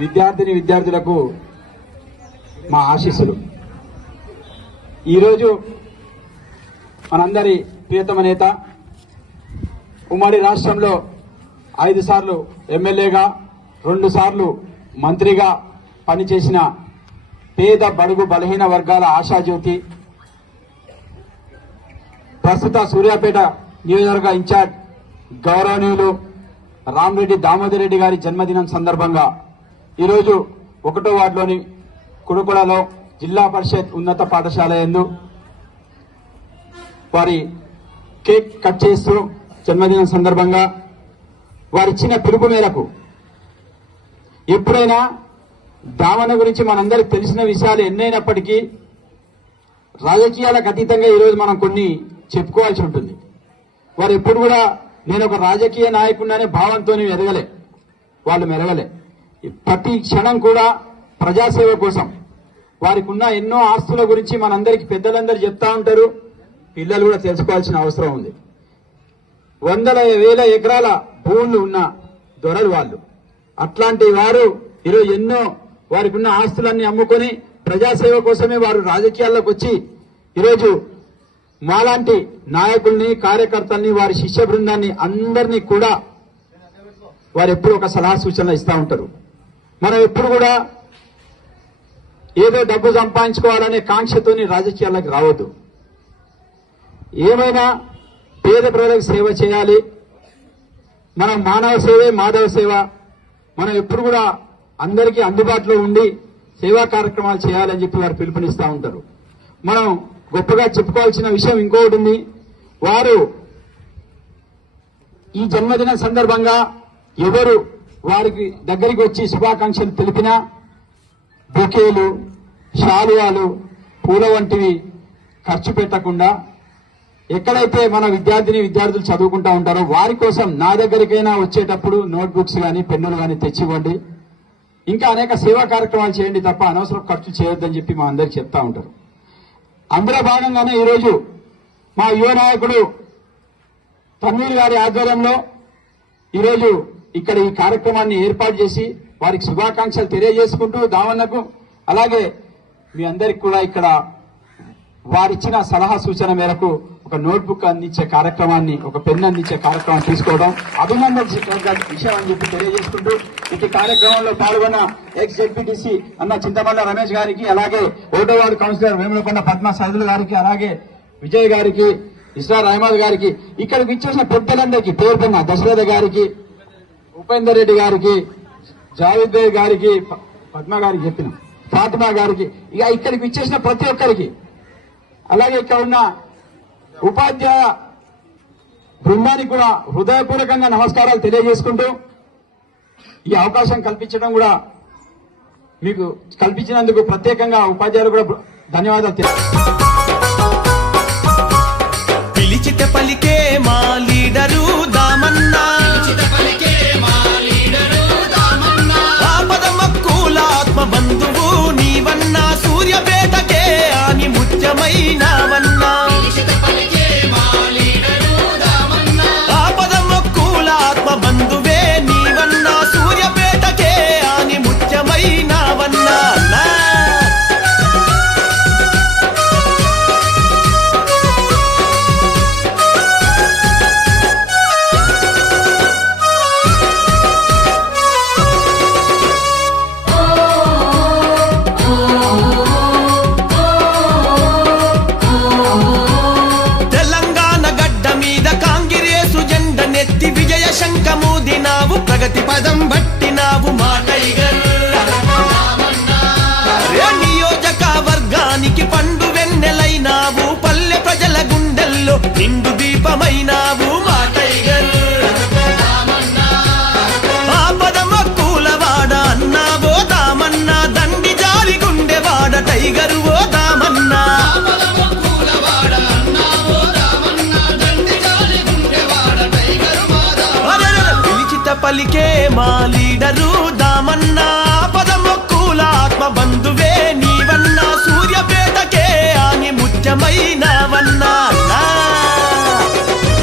విద్యార్థులకు మా ఆశీస్సులు. ఈరోజు మనందరి ప్రియతమ నేత, ఉమ్మడి రాష్ట్రంలో 5 సార్లు ఎమ్మెల్యేగా 2 సార్లు మంత్రిగా పనిచేసిన పేద బడుగు బలహీన వర్గాల ఆశాజ్యోతి, ప్రస్తుత సూర్యాపేట నియోజకవర్గ ఇన్ఛార్జ్ గౌరవనీయులు రామరెడ్డి దామోదర్ రెడ్డి గారి జన్మదినం సందర్భంగా ఈరోజు 1వ వార్డులోని కుడుకులలో జిల్లా పరిషత్ ఉన్నత పాఠశాల యందు వారి కేక్ కట్ చేస్తూ జన్మదినం సందర్భంగా వారిచ్చిన పిలుపు మేరకు ఎప్పుడైనా దామన్న గురించి మనందరికి తెలిసిన విషయాలు ఎన్నైనప్పటికీ రాజకీయాలకు అతీతంగా ఈరోజు మనం కొన్ని చెప్పుకోవాల్సి ఉంటుంది. వారు ఎప్పుడు కూడా నేను ఒక రాజకీయ నాయకుడినే భావంతో వాళ్ళు మెరగలే. ప్రతి క్షణం కూడా ప్రజాసేవ కోసం వారికి ఉన్న ఎన్నో ఆస్తుల గురించి మనందరికి పెద్దలందరూ చెప్తా ఉంటారు. పిల్లలు కూడా తెలుసుకోవాల్సిన అవసరం ఉంది. 100,000 ఎకరాల భూములు ఉన్న దొరలు వాళ్ళు. అట్లాంటి వారు ఈరోజు ఎన్నో వారికి ఉన్న ఆస్తులన్నీ అమ్ముకొని ప్రజాసేవ కోసమే వారు రాజకీయాల్లోకి వచ్చి ఈరోజు మాలాంటి నాయకుల్ని, కార్యకర్తల్ని, వారి శిష్య బృందాన్ని అందరినీ కూడా వారు ఎప్పుడు ఒక సలహా సూచనలు ఇస్తూ ఉంటారు. మనం ఎప్పుడు కూడా ఏదో డబ్బు సంపాదించుకోవాలనే కాంక్షతోని రాజకీయాలకు రావద్దు. ఏమైనా పేద ప్రజలకు సేవ చేయాలి. మనం మానవ సేవే మాధవ సేవ. మనం ఎప్పుడు కూడా అందరికీ అందుబాటులో ఉండి సేవా కార్యక్రమాలు చేయాలని చెప్పి వారు పిలుపునిస్తూ ఉంటారు. మనం గొప్పగా చెప్పుకోవాల్సిన విషయం ఇంకొకటి ఉంది. వారు ఈ జన్మదిన సందర్భంగా ఎవరు వారికి దగ్గరికి వచ్చి శుభాకాంక్షలు తెలిపినా బొకేలు, శాలువాలు, పూల వంటివి ఖర్చు పెట్టకుండా ఎక్కడైతే మన విద్యార్థులు చదువుకుంటా ఉంటారో వారి కోసం నా దగ్గరికైనా వచ్చేటప్పుడు నోట్బుక్స్ కానీ పెన్నులు కానీ తెచ్చివ్వండి, ఇంకా అనేక సేవా కార్యక్రమాలు చేయండి తప్ప అనవసరం ఖర్చు చేయొద్దని చెప్పి మా అందరికి చెప్తా ఉంటారు. అందులో భాగంగానే ఈరోజు మా యువ నాయకుడు తన్వీర్ గారి ఆధ్వర్యంలో ఈరోజు ఇక్కడ ఈ కార్యక్రమాన్ని ఏర్పాటు చేసి వారికి శుభాకాంక్షలు తెలియజేసుకుంటూ దావన్నకు, అలాగే మీ అందరికి కూడా ఇక్కడ వారిచ్చిన సలహా సూచన మేరకు ఒక నోట్బుక్ అందించే కార్యక్రమాన్ని, ఒక పెన్ అందించే కార్యక్రమం తీసుకోవడం అభినందన విషయం అని చెప్పి తెలియజేసుకుంటూ ఇటు కార్యక్రమంలో పాల్గొన్న ఎక్స్ జెడ్పీటీసీ అన్న చింతమల్ల రమేష్ గారికి, అలాగే 1వ వార్డు కౌన్సిలర్ వేములకొండ పద్మ సైదుల్ గారికి, అలాగే విజయ్ గారికి, ఇస్రార్ అహ్మద్ గారికి, ఇక్కడికి ఇచ్చేసిన పెద్దలందరికీ పేరు పైన దశరథ గారికి, ఉపేందర్ రెడ్డి గారికి, జావేద్ బేగ్ గారికి, పద్మ గారికి చెప్పిన ఫాతిమా గారికి, ఇక ఇక్కడికి ఇచ్చేసిన ప్రతి ఒక్కరికి, అలాగే ఇక్కడ ఉన్న ఉపాధ్యాయ బృందానికి కూడా హృదయపూర్వకంగా నమస్కారాలు తెలియజేసుకుంటూ ఈ అవకాశం కల్పించడం కూడా మీకు కల్పించినందుకు ప్రత్యేకంగా ఉపాధ్యాయులు కూడా ధన్యవాదాలు పిలిచితే పలికే మా లీడరు దామన్నా, ఆపదమక్కులాత్మ బంధువు నీవన్నా, సూర్యపేటకే అని ముత్యమైనవన్నా, ఆపదమక్కులాత్మ బంధువే నీవన్నా, సూర్యపేటకే అని ముత్యమైనవన్నా. శంఖమూదినావు, ప్రగతి పదం బట్టినావు మా టైగర్. నియోజకవర్గానికి పండు వెన్నెలైనావు, పల్లె ప్రజల గుండెల్లో నిండు దీపమైనావు మా టైగర్. ఆపదమక్కులవాడ అన్నావో దామన్నా, దండి జారి గుండెవాడ టైగరు ఓ దామన్నా. పలికే మా లీడరు దామన్నా, పదమొక్కుల ఆత్మ బంధువే నీవన్నా, సూర్యపేటకే అని ముత్యమైన